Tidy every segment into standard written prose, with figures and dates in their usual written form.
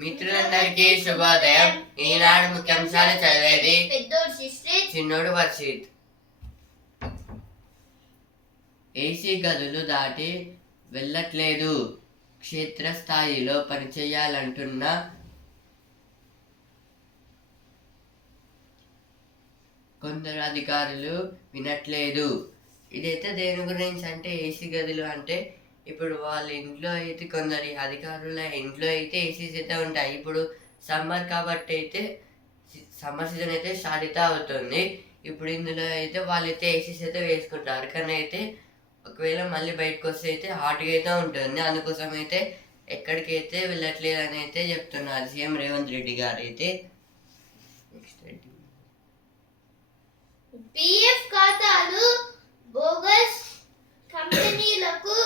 మిత్రులందరికీ శుభోదయం. ఈనాడు ముఖ్యాంశాలు చదివేది చిన్నోడు వర్షిత్. ఏసీ గదులు దాటి వెళ్ళట్లేదు. క్షేత్రస్థాయిలో పనిచేయాలంటున్న కొందరు అధికారులు వినట్లేదు. ఇదైతే దేని గురించి అంటే, ఏసీ గదులు అంటే ఇప్పుడు వాళ్ళ ఇంట్లో అయితే కొందరి అధికారుల ఇంట్లో అయితే ఏసీస్ అయితే ఉంటాయి. ఇప్పుడు సమ్మర్ కాబట్టి అయితే సమ్మర్ సీజన్ అయితే స్టార్ట్ అయితే అవుతుంది. ఇప్పుడు ఇందులో అయితే వాళ్ళైతే ఏసీస్ అయితే వేసుకుంటారు. కానీ అయితే ఒకవేళ మళ్ళీ బయటకు వస్తే అయితే హాట్గా అయితే ఉంటుంది. అందుకోసం అయితే ఎక్కడికైతే వెళ్ళట్లేదు అని అయితే చెప్తున్నారు సీఎం రేవంత్ రెడ్డి గారు అయితే. పిఎఫ్ ఖాతాలు బోగస్ కంపెనీలకు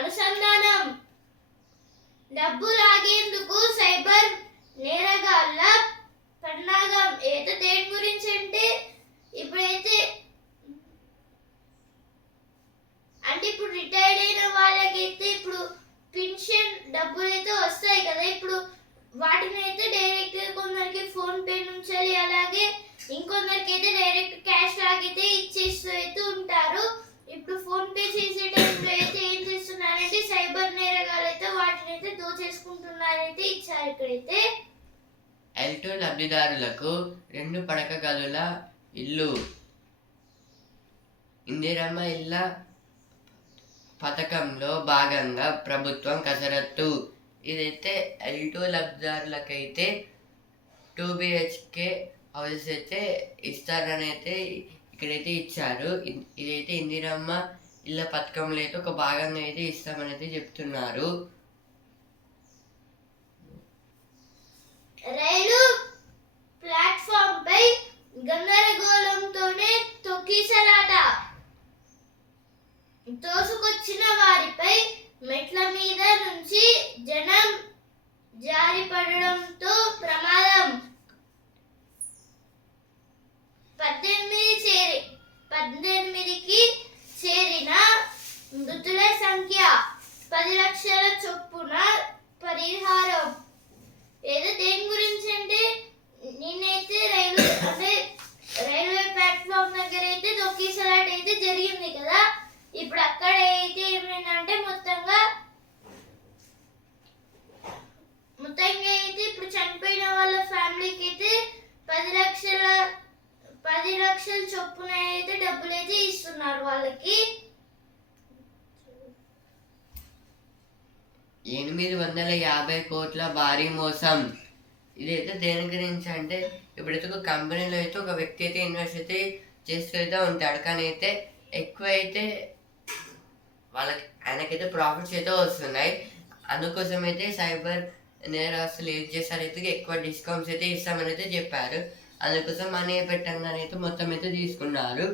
అనుసంధానం, డబ్బు లాగేందుకు సైబర్ నేరగాళ్ల పన్నాగం. ఏదో దేని గురించి అంటే ఇప్పుడైతే ఇప్పుడు రిటైర్డ్ అయిన వాళ్ళకైతే ఇప్పుడు పెన్షన్ డబ్బులు అయితే వస్తాయి కదా. ఇప్పుడు వాటిని అయితే డైరెక్ట్ కొందరికి ఫోన్ పే నుంచి, అలాగే ఇంకొందరికి అయితే డైరెక్ట్ క్యాష్ లాగైతే ఇచ్చేస్తూ అయితే ఉంటారు. ఇప్పుడు ఫోన్ పే చేసే టైంలో అయితే ఏం చేస్తున్నారంటే సైబర్ నేరగాళ్ళు అయితే వాటిని అయితే దోచేసుకుంటున్నారైతే ఇచ్చారు. ఇక్కడైతే L2 లబ్ధిదారులకు 2 పడక గదుల ఇల్లు. ఇందిరమ్మ ఇళ్ళ పథకంలో భాగంగా ప్రభుత్వం కసరత్తు. ఇదైతే L2 లబ్ధిదారులకైతే 2 BHK హౌసెస్ అయితే ఇస్తారని అయితే ఇక్కడైతే ఇచ్చారు. ఇదైతే ఇందిరమ్మ ఇళ్ళ పథకంలో అయితే ఒక భాగంగా అయితే ఇస్తామని అయితే చెప్తున్నారు. రైలు ప్లాట్ఫామ్ పై గందరగోళంతోనే తొక్కిసలాట. తోసుకొచ్చిన వారిపై మెట్ల మీద నుంచి జనం జారిపడడంతో ప్రమాదం. 18కి చేరిన మృతుల సంఖ్య 10 లక్షల చొప్పున పరిహారం. ఏదో దేని గురించి అంటే నిన్నైతే రైల్వే ప్లాట్ఫామ్ దగ్గర అయితే తొక్కిసలాట అయితే జరిగింది కదా. ఇప్పుడు అక్కడ అయితే ఏమైందంటే మొత్తంగా అయితే ఇప్పుడు చనిపోయిన వాళ్ళ ఫ్యామిలీకి అయితే 10 లక్షల చొప్పున అయితే డబ్బులు అయితే ఇస్తున్నారు వాళ్ళకి. 850 కోట్ల భారీ మోసం. ఇదైతే దేని గురించి అంటే ఇప్పుడైతే ఒక కంపెనీలో అయితే ఒక వ్యక్తి అయితే ఇన్వెస్ట్ అయితే చేస్తూ అయితే ఉంటాడు. కానీ అయితే ఎక్కువ అయితే ఆయనకైతే ప్రాఫిట్స్ అయితే వస్తున్నాయి. అందుకోసం అయితే సైబర్ నేరస్తులు ఏం చేస్తారైతే ఎక్కువ డిస్కౌంట్స్ అయితే ఇస్తామని అయితే చెప్పారు. అందుకోసం మనీ పెట్టంగానే అయితే మొత్తం అయితే తీసుకున్నారు.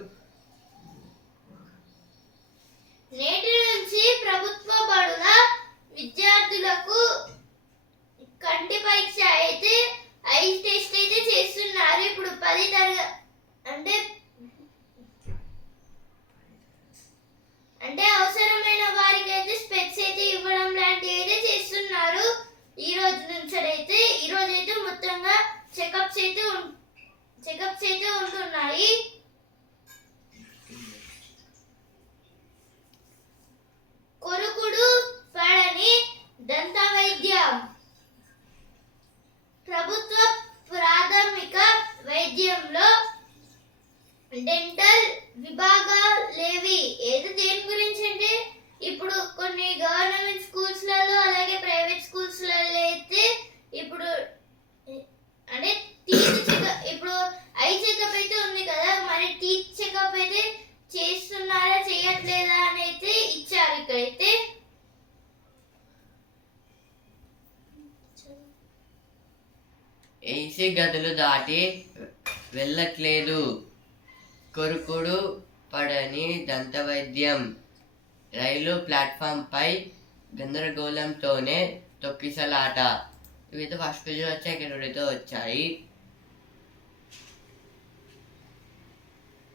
నేటి నుంచి ప్రభుత్వ బడుల విద్యార్థులకు కంటి పరీక్ష అయితే ఐస్ టెస్ట్ అయితే చేస్తున్నారు. ఇప్పుడు 10 అంటే అవసరమైన వారికి అయితే స్పెక్స్ అయితే ఇవ్వడం లాంటివి అయితే చేస్తున్నారు. ఈ రోజు అయితే మొత్తంగా చెకప్స్ అయితే ఉంటున్నాయి. కొరుకుడు పడని దంత వైద్యం. ప్రభుత్వ ప్రాథమిక వైద్యంలో డెంటల్ విభాగాలేవి. ఏదో దేని గురించి అంటే ఇప్పుడు కొన్ని గవర్నమెంట్ స్కూల్స్లలో అలాగే ప్రైవేట్ స్కూల్స్లలో అయితే ఇప్పుడు అంటే ఇప్పుడు ఐ చెకప్ అయితే ఉంది కదా, మరి టీత్ చెకప్ అయితే చేస్తున్నారా చేయట్లేదా అని అయితే ఇచ్చారు. ఇక్కడైతే ఏసీ గదులు దాటి వెళ్ళట్లేదు. కొరుకుడు పడని దంతవైద్యం. రైలు ప్లాట్ఫామ్ పై గందరగోళంతోనే తొక్కిసలాట. ఇవైతే ఫస్ట్ పేజ్ వచ్చాయి, ఇక్కడ వచ్చాయి.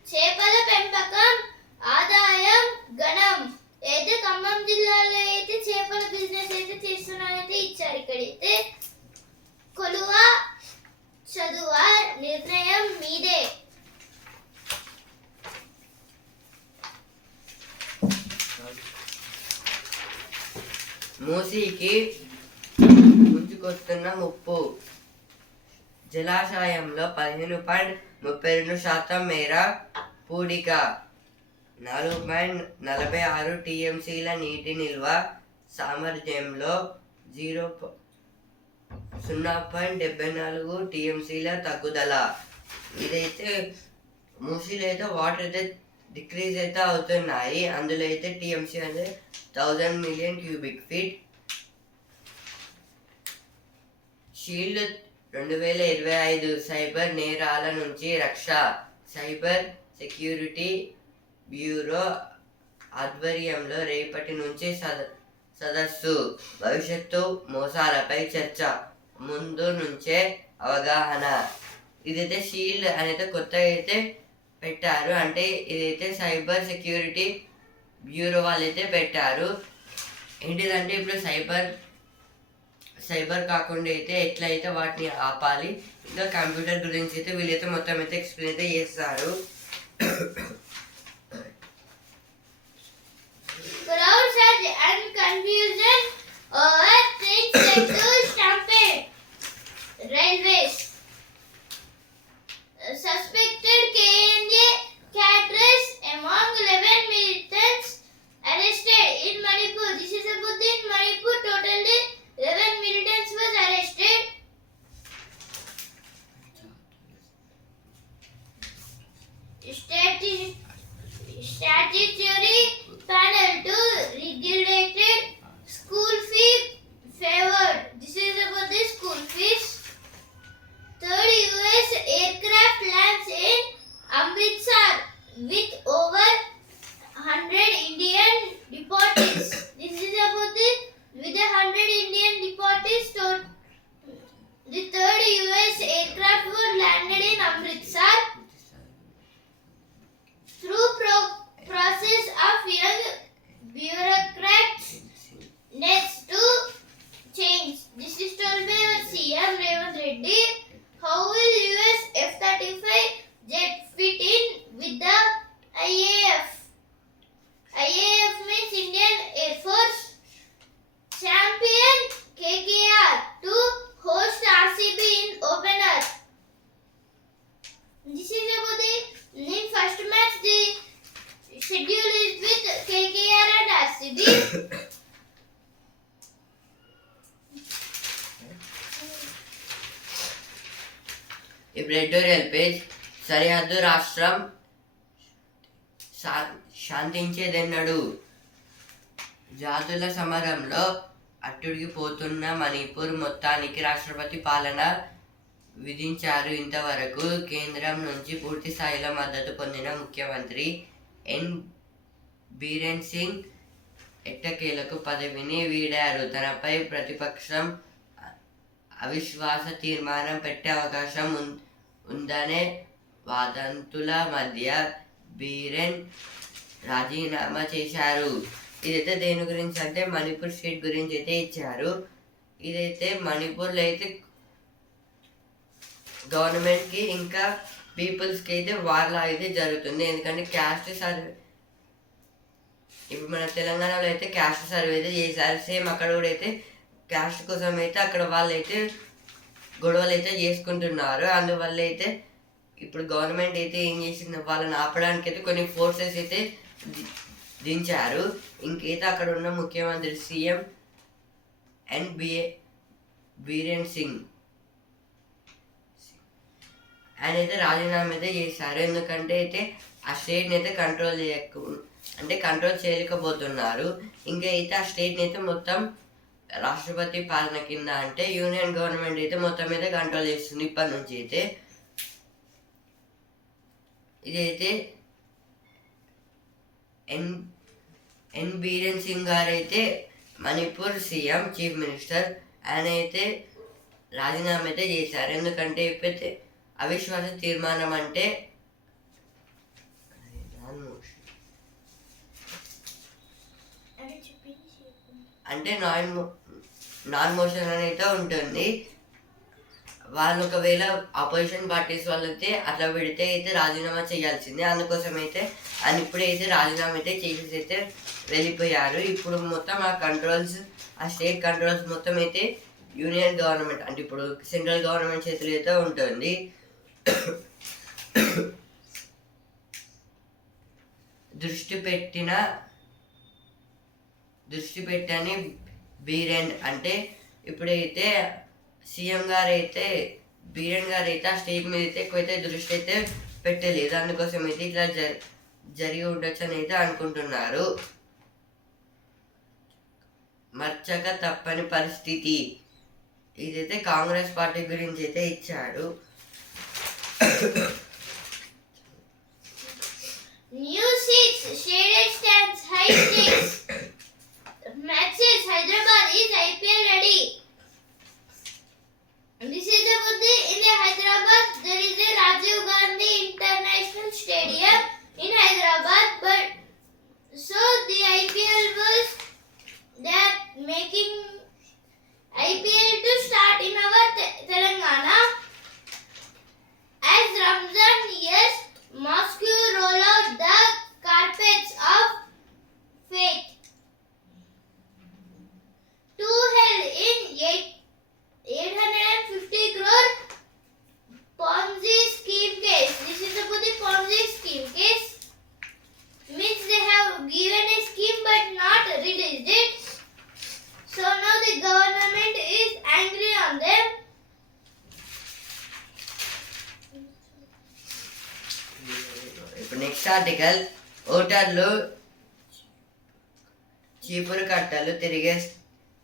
చేపల పెంపకం ఆదాయం గణం. అయితే ఖమ్మం జిల్లాలో అయితే చేపల బిజినెస్ అయితే చేస్తున్నారైతే ఇచ్చారు. ఇక్కడైతే మూసీకి ముంచుకొస్తున్న ముప్పు. జలాశయంలో 15.32% మేర పూడిక. 4.46 టీఎంసీల నీటి నిల్వ సామర్థ్యంలో 0.74 టీఎంసీల తగ్గుదల. ఇదైతే మూసీలో అయితే వాటర్ అయితే డిక్రీజ్ అయితే అవుతున్నాయి. అందులో అయితే టీఎంసీ అంటే 1000 million cubic feet. Shield 2025 cyber నేరాల నుంచి రక్ష. సైబర్ సెక్యూరిటీ బ్యూరో ఆధ్వర్యంలో రేపటి నుంచి సదస్సు. భవిష్యత్తు మోసాలపై చర్చ, ముందు నుంచే అవగాహన. ఇదైతే షీల్డ్ అనేది కొత్తగా అయితే పెట్టారు. అంటే ఇదైతే సైబర్ సెక్యూరిటీ బ్యూరో వాళ్ళైతే పెట్టారు. ఏంటిదంటే ఇప్పుడు సైబర్ కాకుండా అయితే ఎట్లయితే వాటిని ఆపాలి, ఇంకా కంప్యూటర్ గురించి అయితే వీళ్ళైతే మొత్తం అయితే ఎక్స్ప్లెయిన్ అయితే చేస్తారు. Crowd surge and confusion over train sector stampede. Railways. Suspected KNJ cadres among 11 militants arrested in Manipur. This is about in Manipur. Totally 11 militants was arrested. Statutory panel to regulated school fee favored. This is about the school fees. Third US aircraft lands in Amritsar with over 100 Indian deportees. This is about the with 100 Indian deportees. The third US aircraft was landed in Amritsar through process of young bureaucrats next to change. This is told by our CM Revanth Reddy. How will US F-35 jet fit in with the IAF? IAF means Indian Air Force. Champion KKR to host RCB in opener. This is about the in first match. The schedule is with KKR and RCB. ఇప్పుడు editorial page. సరిహద్దు రాష్ట్రం శాంతించేదెన్నడు. జాతుల సమరంలో అట్టుడిగిపోతున్న మణిపూర్ మొత్తానికి రాష్ట్రపతి పాలన విధించారు. ఇంతవరకు కేంద్రం నుంచి పూర్తి స్థాయిలో మద్దతు పొందిన ముఖ్యమంత్రి ఎన్ బీరేన్ సింగ్ ఎట్టకేలకు పదవిని వీడారు. తనపై ప్రతిపక్షం అవిశ్వాస తీర్మానం పెట్టే అవకాశం ఉందనే వాదంతుల మధ్య బీరేన్ రాజీనామా చేశారు. ఇదైతే దేని గురించి అంటే మణిపూర్ స్టేట్ గురించి అయితే ఇచ్చారు. ఇదైతే మణిపూర్లో అయితే గవర్నమెంట్కి ఇంకా పీపుల్స్కి అయితే వార్లా అయితే జరుగుతుంది. ఎందుకంటే క్యాస్ట్ సర్వే ఇప్పుడు మన తెలంగాణలో అయితే క్యాస్ట్ సర్వే అయితే చేశారు. సేమ్ అక్కడ కూడా అయితే క్యాస్ట్ కోసం అయితే అక్కడ వాళ్ళు అయితే గొడవలు అయితే చేసుకుంటున్నారు. అందువల్ల అయితే ఇప్పుడు గవర్నమెంట్ అయితే ఏం చేసింది, వాళ్ళని ఆపడానికి అయితే కొన్ని ఫోర్సెస్ అయితే దించారు. ఇంకైతే అక్కడ ఉన్న ముఖ్యమంత్రి సీఎం ఎన్ బీరేన్ సింగ్ ఆయన అయితే రాజీనామా అయితే చేశారు. ఎందుకంటే అయితే ఆ స్టేట్ని అయితే కంట్రోల్ చేయలేకపోతున్నారు. ఇంకా అయితే ఆ స్టేట్ని అయితే మొత్తం రాష్ట్రపతి పాలన కింద అంటే యూనియన్ గవర్నమెంట్ అయితే మొత్తం మీద కంట్రోల్ చేస్తుంది ఇప్పటి నుంచి అయితే. ఇదైతే ఎన్ బీరేన్ సింగ్ గారు అయితే మణిపూర్ సీఎం చీఫ్ మినిస్టర్ ఆయన అయితే రాజీనామా అయితే చేశారు. ఎందుకంటే ఇప్పుడైతే అవిశ్వాస తీర్మానం అంటే నాన్ మోషన్ అనేది ఉంటుంది. వాళ్ళు ఒకవేళ అపోజిషన్ పార్టీస్ వాళ్ళైతే అట్లా పెడితే అయితే రాజీనామా చేయాల్సిందే. అందుకోసం అయితే ఆయన ఇప్పుడైతే రాజీనామా అయితే చేసేసి అయితే వెళ్ళిపోయారు. ఇప్పుడు మొత్తం ఆ స్టేట్ కంట్రోల్స్ మొత్తం అయితే యూనియన్ గవర్నమెంట్ అంటే ఇప్పుడు సెంట్రల్ గవర్నమెంట్ చేతులు అయితే ఉంటుంది. దృష్టి పెట్టని బీరెన్ అంటే ఇప్పుడైతే సీఎం గారు అయితే బీరెన్ గారు అయితే ఆ స్టేట్ మీద అయితే ఎక్కువైతే దృష్టి అయితే పెట్టలేదు. అందుకోసం అయితే ఇట్లా జరిగి ఉండొచ్చు అని అయితే అనుకుంటున్నారు. మర్చక తప్పని పరిస్థితి ఇదైతే కాంగ్రెస్ పార్టీ గురించి అయితే ఇచ్చాడు. New seats, shaded stands, high stakes matches. Hyderabad is IPL ready. This is about in the Hyderabad. There is a Rajiv Gandhi International Stadium in Hyderabad, but so the IPL was they are making IPL to start in our Telangana as Ramzan years. Moscow roll out the carpets of fate. Two held in 850 crore Ponzi scheme case. This is about the Ponzi scheme case. Means they have given a scheme but not released it. So now the government is angry on them. ఇప్పుడు next article ఓటర్లు చీపురు కట్టలు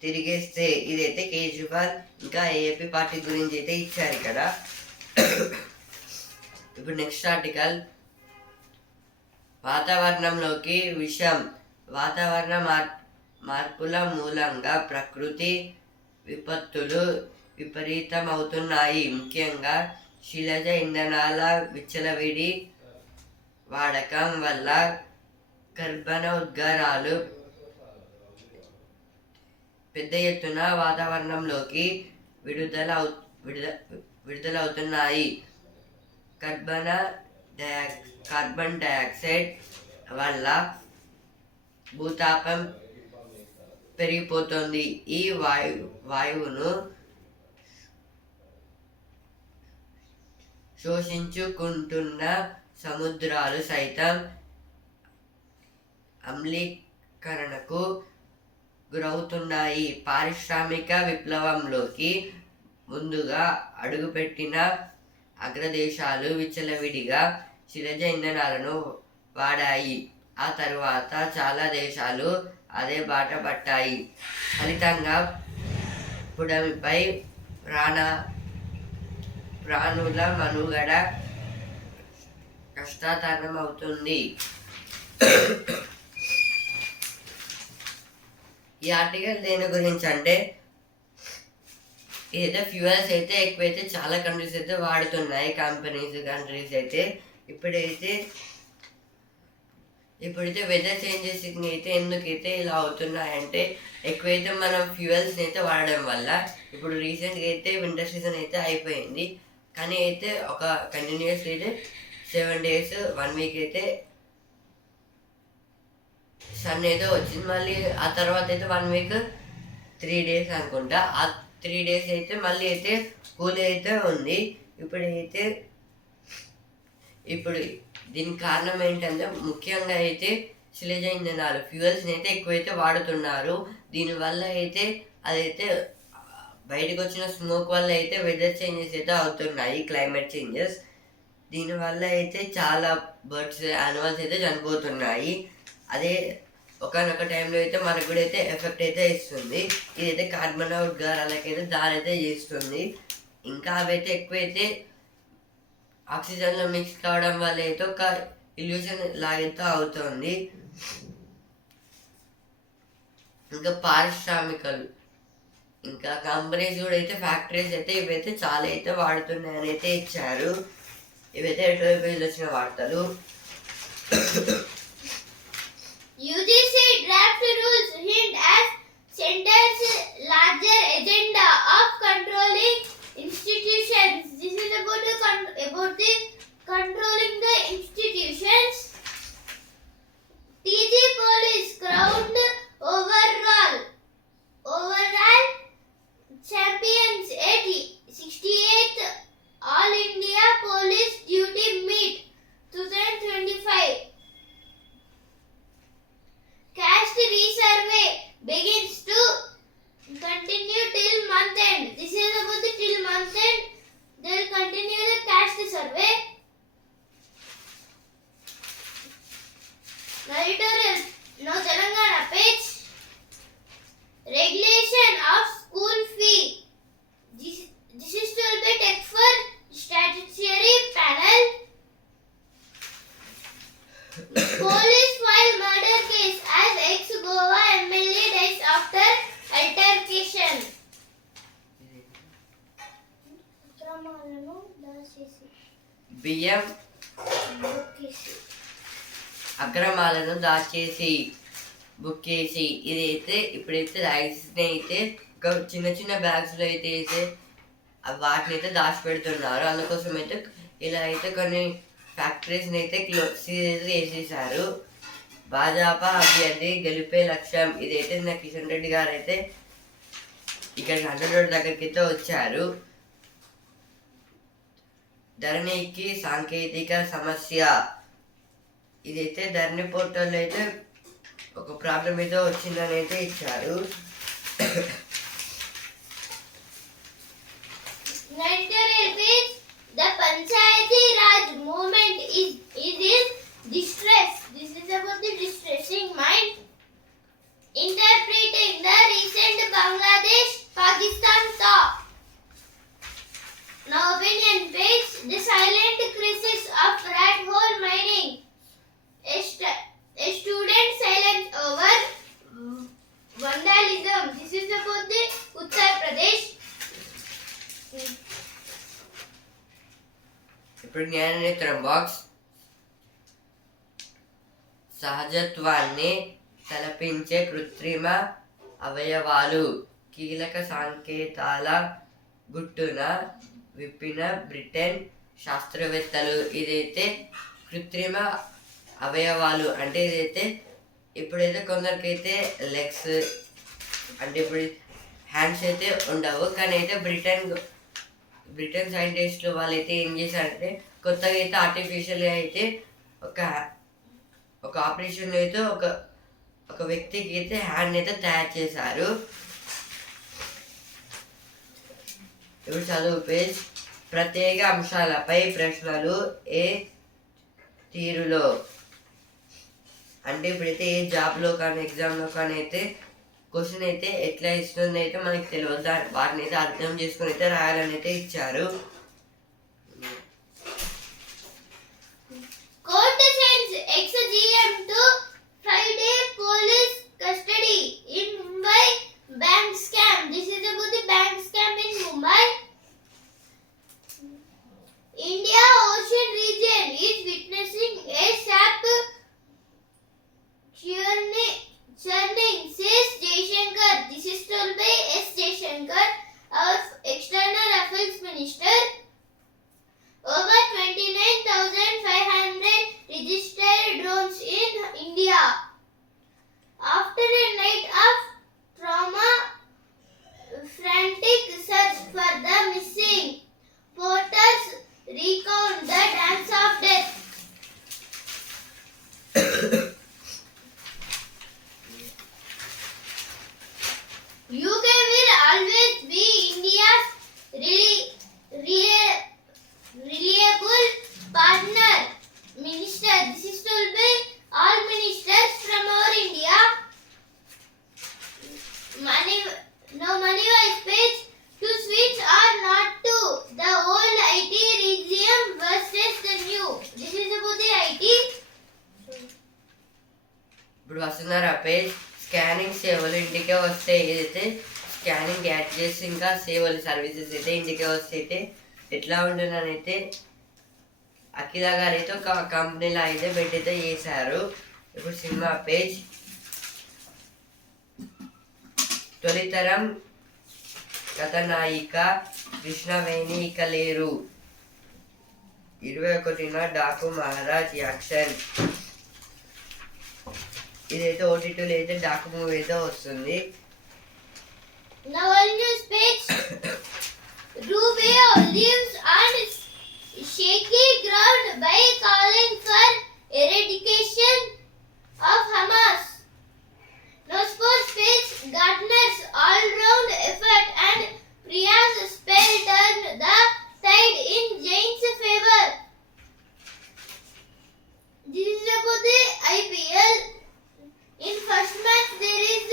తిరిగేస్తే ఇదైతే కేజ్రీవాల్ ఇంకా AP party గురించి అయితే ఇచ్చారు ఇక్కడ. ఇప్పుడు నెక్స్ట్ ఆర్టికల్ వాతావరణంలోకి విషం. వాతావరణ మార్పుల మూలంగా ప్రకృతి విపత్తులు విపరీతమవుతున్నాయి. ముఖ్యంగా శిలజ ఇంధనాల విచ్చలవిడి వాడకం వల్ల కర్బన ఉద్గారాలు పెద్ద ఎత్తున వాతావరణంలోకి విడుదలవుతున్నాయి. కార్బన్ డయాక్సైడ్ వల్ల భూతాపం పెరిగిపోతుంది. ఈ వాయువును శోషించుకుంటున్న సముద్రాలు సైతం అమ్లీకరణకు గురవుతున్నాయి. పారిశ్రామిక విప్లవంలోకి ముందుగా అడుగుపెట్టిన అగ్రదేశాలు విచ్చలవిడిగా శిలజ ఇంధనాలను వాడాయి. ఆ తరువాత చాలా దేశాలు అదే బాట పట్టాయి. ఫలితంగా పుడమిపై ప్రాణుల మనుగడ కష్టతరం అవుతుంది. ఈ ఆర్టికల్ దేని గురించి అంటే ఏదైతే ఫ్యూయల్స్ అయితే ఎక్కువైతే చాలా కంట్రీస్ అయితే వాడుతున్నాయి. కంట్రీస్ అయితే ఇప్పుడైతే వెదర్ చేంజెస్ అయితే ఎందుకైతే ఇలా అవుతున్నాయంటే ఎక్కువైతే మనం ఫ్యూయల్స్ని అయితే వాడడం వల్ల. ఇప్పుడు రీసెంట్గా అయితే వింటర్ సీజన్ అయితే అయిపోయింది, కానీ అయితే ఒక కంటిన్యూస్ అయితే 7 days 1 week అయితే సన్ అయితే వచ్చింది. మళ్ళీ ఆ తర్వాత అయితే 1 week 3 days అనుకుంటా. ఆ 3 days అయితే మళ్ళీ అయితే కూల్ అయితే ఉంది. ఇప్పుడు దీనికి కారణం ఏంటంటే ముఖ్యంగా అయితే శిలజ ఇంధనాలు ఫ్యూయల్స్ని అయితే ఎక్కువైతే వాడుతున్నారు. దీనివల్ల అయితే అదైతే బయటకు వచ్చిన స్మోక్ వల్ల అయితే వెదర్ చేంజెస్ అయితే అవుతున్నాయి, క్లైమేట్ చేంజెస్. దీనివల్ల అయితే చాలా బర్డ్స్ యానిమల్స్ అయితే చనిపోతున్నాయి. అదే ఒకనొక టైంలో అయితే మనకు కూడా అయితే ఎఫెక్ట్ అయితే ఇస్తుంది. ఇదైతే కార్బన్ ఉద్గారాలకైతే దారి అయితే చేస్తుంది. ఇంకా అవైతే ఎక్కువైతే ఆక్సిజన్లో మిక్స్ కావడం వల్ల అయితే ఒక ఇల్యూషన్ లాగైతే అవుతుంది. ఇంకా పారిశ్రామికలు ఇంకా కంపెనీస్ కూడా అయితే ఫ్యాక్టరీస్ అయితే ఇవైతే చాలా అయితే వాడుతున్నాయని అయితే ఇచ్చారు. ఇవైతే ఎటువంటి పేజీలు వచ్చిన వార్తలు. UGC draft rules hint at center's larger agenda of controlling institutions దాచేసి బియ్యం బుక్కేసి అక్రమాలను దాచేసి బుక్కేసి ఇదైతే ఇప్పుడైతే రైస్ని అయితే ఒక చిన్న చిన్న బ్యాగ్స్లో అయితే వేసి వాటిని అయితే దాచిపెడుతున్నారు. అందుకోసం అయితే ఇలా అయితే కొన్ని ఫ్యాక్టరీస్ని అయితే సీజ్ చేసేసారు. భాజపా అభ్యర్థి గెలిపే లక్ష్యం ఇదైతే నా కిషన్ రెడ్డి గారు అయితే ఇక్కడ 100 రోడ్ దగ్గరికి అయితే వచ్చారు. ధరణికి సాంకేతిక సమస్య ఇదైతే ధరణి పోర్టల్లో అయితే ఒక ప్రాబ్లం ఏదో వచ్చిందని అయితే ఇచ్చారు. 90 rupees. The Panchayati Raj movement is in distress. This is about the distressing mind. Interpreting the recent Bangladesh-Pakistan talk. Now opinion page. The silent crisis of rat hole mining. A student silence over vandalism. This is about the Uttar Pradesh. ఇప్పుడు జ్ఞాననేత్రం box సహజత్వాన్ని తలపించే కృత్రిమ అవయవాలు కీలక సంకేతాల గుట్టున విప్పిన Britain శాస్త్రవేత్తలు. ఇదైతే కృత్రిమ అవయవాలు అంటే ఇదైతే ఇప్పుడైతే కొందరికైతే లెగ్స్ అంటే ఇప్పుడు హ్యాండ్స్ అయితే ఉండవు, కానీ అయితే బ్రిటన్ సైంటిస్టులు వాళ్ళైతే ఏం చేశారంటే కొత్తగా అయితే ఆర్టిఫిషియల్గా అయితే ఒక ఆపరేషన్ అయితే ఒక వ్యక్తికి అయితే హ్యాండ్ అయితే తయారు చేశారు. ఇప్పుడు చదువు పేజ్. ప్రత్యేక అంశాలపై ప్రశ్నలు ఏ తీరులో అంటే ఇప్పుడైతే ఏ జాబ్లో కానీ ఎగ్జామ్లో కానీ అయితే క్వశ్చన్ అయితే ఎట్లా ఇస్తుంది అయితే మనకి తెలియదు. వాటిని అయితే అర్థం చేసుకుని అయితే రాయాలని అయితే ఇచ్చారు. Court sends ex-GM to 5-day police custody in Mumbai bank scam. This is about the bank scam in Mumbai. India Ocean region is witnessing a sharp churning, says Jaishankar. This is told by S. Jaishankar, our External Affairs Minister. Over 29,500 registered drones in India. After a night of trauma, frantic search for the missing, porters recount the dance of death. UK will always be India's reliable partner. Minister, this is told by all ministers from our India. Money wise page. To switch or not to. The old IT regime versus the new. This is about the IT. ఇప్పుడు వస్తున్నారా page. Scanning సేవలు ఇంటికే వస్తాయి. ఏదైతే scanning gadgets ఇంకా సేవలు services అయితే ఇంటికే వస్తే అయితే ఎట్లా ఉంటుందని అయితే అఖిల గారు అయితే ఒక కంపెనీలో అయితే పెట్టయితే చేశారు. ఇప్పుడు సినిమా పేజ్. తొలితరం కథనాయిక కృష్ణవేణి ఇక లేరు. 21న డాకు మహారాజ్ యాక్షన్. ఇదైతే ఓటీటీలో అయితే డాకు మూవీ అయితే వస్తుంది. Now on news page. Rubio lives on shaky ground by calling for eradication of Hamas. Now sports page. Gardner's all-round effort and Priya's spell turned the tide in Giants' favor. This is about the IPL. In first match there is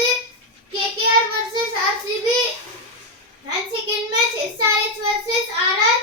KKR versus RCB and second match SRH versus RR.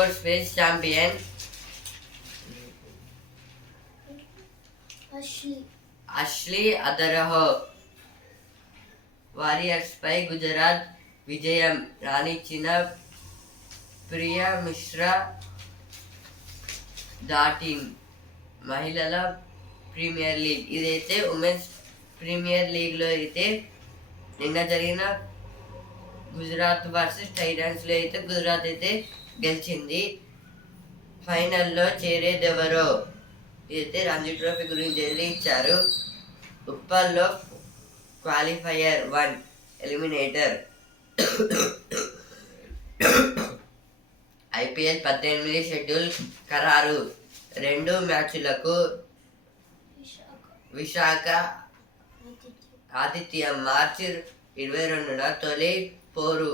ఫోర్ స్పేస్ champion Ashleigh అదరహో warriors పై గుజరాత్ విజయం రాణించిన ప్రియా మిశ్రా దాటింగ్ మహిళల premier league. ఇదైతే women's premier లీగ్లో అయితే నిన్న జరిగిన గుజరాత్ వర్సెస్ టైటన్స్లో అయితే గుజరాత్ అయితే గెలిచింది. ఫైనల్లో చేరేదెవరో ఇదైతే రంజీ ట్రోఫీ గురించి అయితే ఇచ్చారు. ఉప్పల్లో క్వాలిఫైయర్ 1 ఎలిమినేటర్. ఐపీఎల్ 18 షెడ్యూల్ ఖరారు. 2 మ్యాచ్లకు విశాఖ ఆతిథ్యం. మార్చి 22న తొలి పోరు.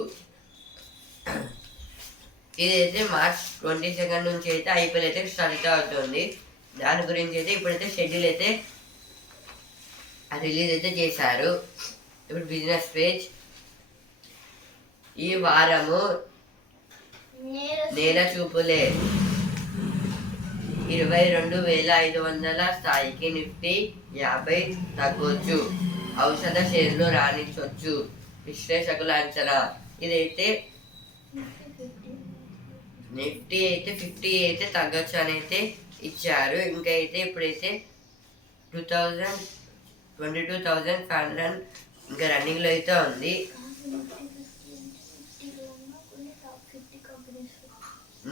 ఇదైతే మార్చ్ 22 నుంచి అయితే ఐపీఎల్ అయితే స్టార్ట్ అవుతుంది. దాని గురించి అయితే ఇప్పుడైతే షెడ్యూల్ అయితే రిలీజ్ అయితే చేశారు. ఇప్పుడు బిజినెస్ పేజ్. ఈ వారము నేల చూపులే 22,500 స్థాయికి నిఫ్టీ 50 తగ్గొచ్చు. ఔషధ షేర్లు రాణించవచ్చు విశ్లేషకుల అంచనా. ఇదైతే నిఫ్టీ అయితే 50 అయితే తగ్గొచ్చు అని అయితే ఇచ్చారు. ఇంకా అయితే ఇప్పుడైతే 22,500 ఇంకా రన్నింగ్లో అయితే ఉంది.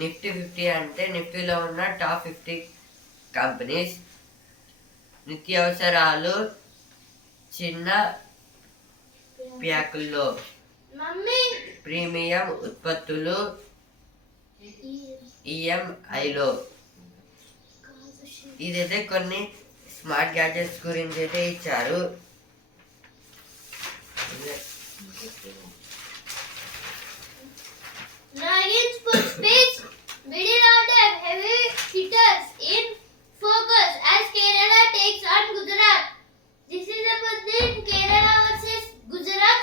నిఫ్టీ 50 అంటే నిఫ్టీలో ఉన్న టాప్ 50 కంపెనీస్. నిత్యావసరాలు చిన్న ప్యాకుల్లో. ప్రీమియం ఉత్పత్తులు ఈఎంఐలో. ఇదైతే కొన్ని స్మార్ట్ గ్యాడ్జెట్స్ గురించి అయితే ఇచ్చారు. Middle order heavy hitters in focus as Kerala takes on Gujarat. This is about the Kerala versus Gujarat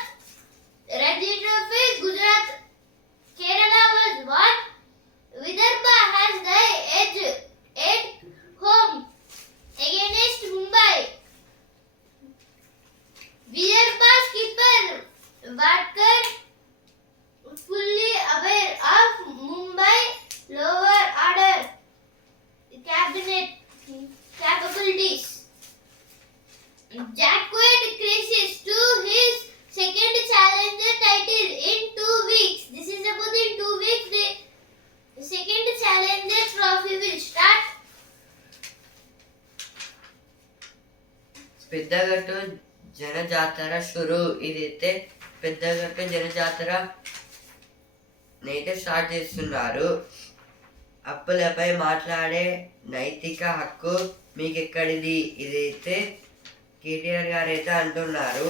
Ranji Trophy. Gujarat Kerala was won. Vidarbha has the edge at home against Mumbai. Vidarbha skipper Vatkar fully aware of Mumbai lower order cabinet capabilities. Jacquard crisis to his second challenger title in 2 weeks. This is about in 2 weeks the second challenger trophy will start. Peddagattu జనజాతర షురు. ఇదైతే పెద్దగట్టు జనజాతర నైతే start చేస్తున్నారు. అప్పులపై మాట్లాడే నైతిక హక్కు మీకెక్కడిది. ఇదైతే కేటీఆర్ గారు అయితే అంటున్నారు.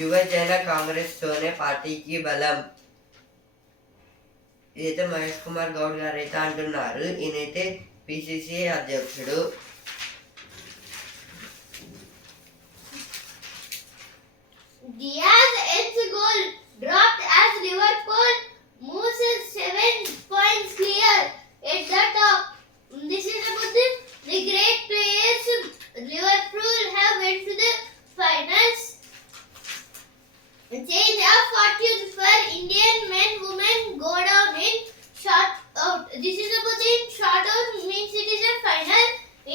యువజన కాంగ్రెస్తోనే పార్టీకి బలం. ఇదైతే మహేష్ కుమార్ గౌడ్ గారు అయితే అంటున్నారు. ఈయనైతే పిసిసి అధ్యక్షుడు. Diaz ends goal dropped as Liverpool moves 7 points clear at the top. This is about the great players. Liverpool have went to the finals. Change of fortune for Indian men, women go down in shot out. This is about the shot out means it is a final.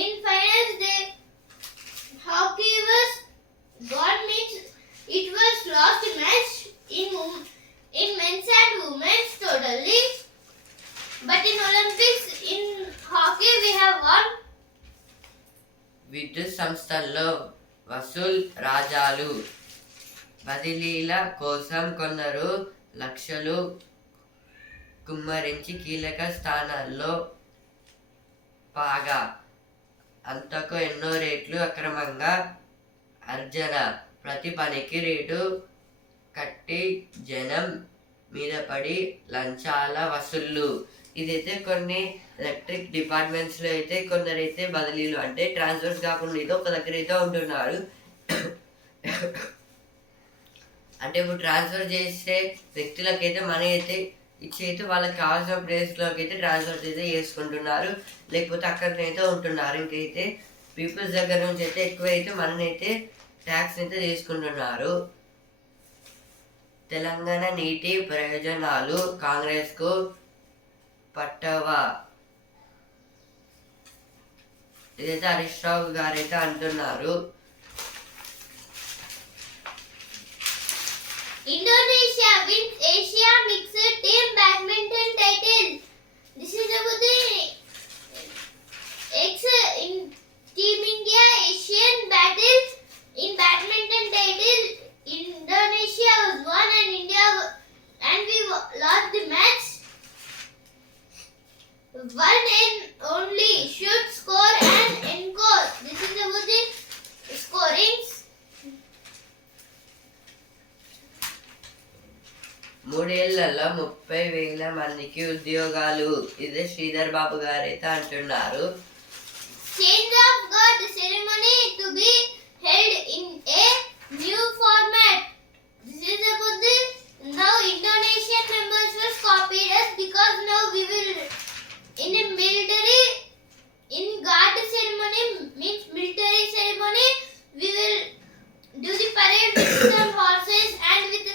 In finals, the hockey was gone means it was lost match in men's and women's totally. But in Olympics, in hockey, we have won. విద్యుత్ సంస్థల్లో వసూల్ రాజాలు. బదిలీల కోసం కొందరు లక్షలు కుమ్మరించి కీలక స్థానాల్లో పాగా. అంతకు ఎన్నో రేట్లు అక్రమంగా అర్జన. ప్రతి పనికి రేటు కట్టి జనం మీద పడి లంచాల వసూళ్ళు. ఇదైతే కొన్ని ఎలక్ట్రిక్ డిపార్ట్మెంట్స్లో అయితే కొందరైతే బదిలీలు అంటే ట్రాన్స్ఫర్స్ కాకుండా అయితే ఒక దగ్గర అయితే ఉంటున్నారు. అంటే ఇప్పుడు ట్రాన్స్ఫర్ చేసే వ్యక్తులకైతే మనీ అయితే ఇచ్చి అయితే వాళ్ళకి కావాల్సిన ప్లేస్లోకి అయితే ట్రాన్స్ఫర్ అయితే చేసుకుంటున్నారు, లేకపోతే అక్కడికైతే ఉంటున్నారు. ఇంకైతే పీపుల్స్ దగ్గర నుంచి అయితే ఎక్కువైతే మననైతే ట్యాక్స్ అయితే తీసుకుంటున్నారు. తెలంగాణ నీటి ప్రయోజనాలు కాంగ్రెస్కు పట్టవా, ఇదైతే హరీష్ రావు గారు అయితే అంటున్నారు. Indonesia wins Asia Mixed Team Badminton title. This is about the in Team India Asian battles in badminton title. Indonesia was won and we lost the match. One and only should score and encore. This is about the scorings. 3 ఏళ్లలో 30,000 మందికి ఉద్యోగాలు, ఇదే శ్రీధర్ బాబు గారు అయితే అంటున్నారు. Change of God ceremony to be held in a new format. This is about the now Indonesian members was copied us because now we will in a military in God ceremony means military ceremony we will do the parade with some horses and with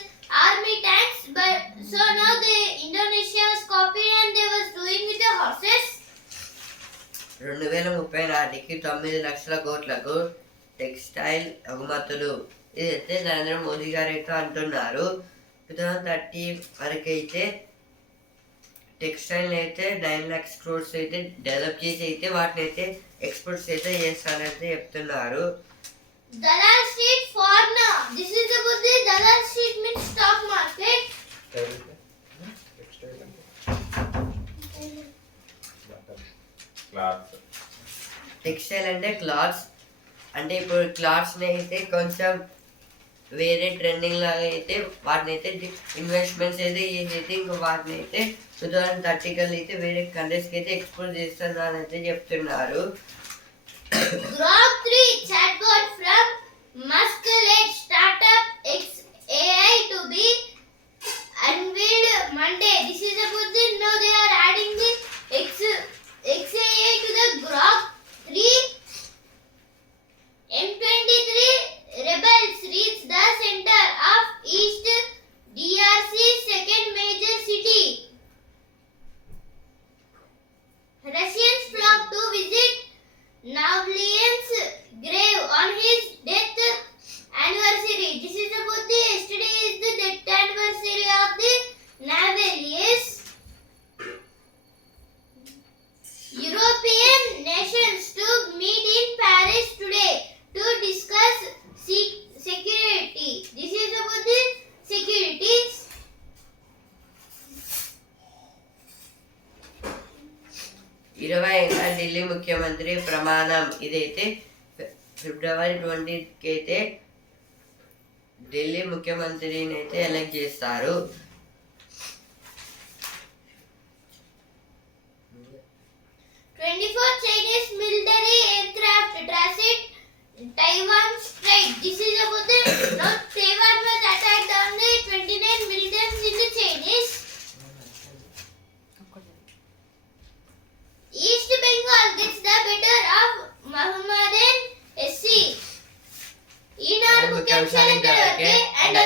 army tanks, but so now the Indonesia was copied and they was doing with the horses. 2030 నాటికి 9 లక్షల కోట్లకు textile ఎగుమతులు, ఇదైతే నరేంద్ర మోదీ గారు అయితే అంటున్నారు. 2030 వరకు అయితే టెక్స్టైల్ అయితే 9 lakhs crores అయితే డెవలప్ చేసి అయితే వాటిని అయితే ఎక్స్పోర్ట్స్ అయితే చేస్తానైతే చెప్తున్నారు. Dalal Street Foreigner. This is about the Dalal Street means stock market. Textile అంటే క్లాత్స్, అంటే ఇప్పుడు క్లాత్స్ని అయితే కొంచెం వేరే ట్రెండింగ్ లాగా అయితే వాటిని అయితే ఇన్వెస్ట్మెంట్స్ అయితే చేసి ఇంకా వాటిని అయితే 2030 కల్లా అయితే వేరే కంట్రీస్కి అయితే ఎక్స్పోర్ట్ చేస్తున్నారని అయితే చెప్తున్నారు. Grok 3 chatbot from Musk-led startup XAI to be unveiled Monday. This is about the now they are adding the XAI to the Grok 3. M23 rebels reach the center of East DRC's second major city. Russians flock to visit Navalny's grave on his death anniversary. This is about the yesterday is the death anniversary of the Navalny's. European nations to meet in Paris today to discuss security. This is about the securities. Delhi ముఖ్యమంత్రి ప్రమాణం, ఇదైతే ఫిబ్రవరి 20కి అయితే ఢిల్లీ ముఖ్యమంత్రిని అయితే elect చేస్తారు. 24 Chinese military aircraft traced Taiwan Strait. This is about the North Taiwan was attacked on the 29 militants in the Chinese. East Bengal gets the better of Mohammedan SC. ఈనాడు ముఖ్యాంశాలు ఇంతవరకే. And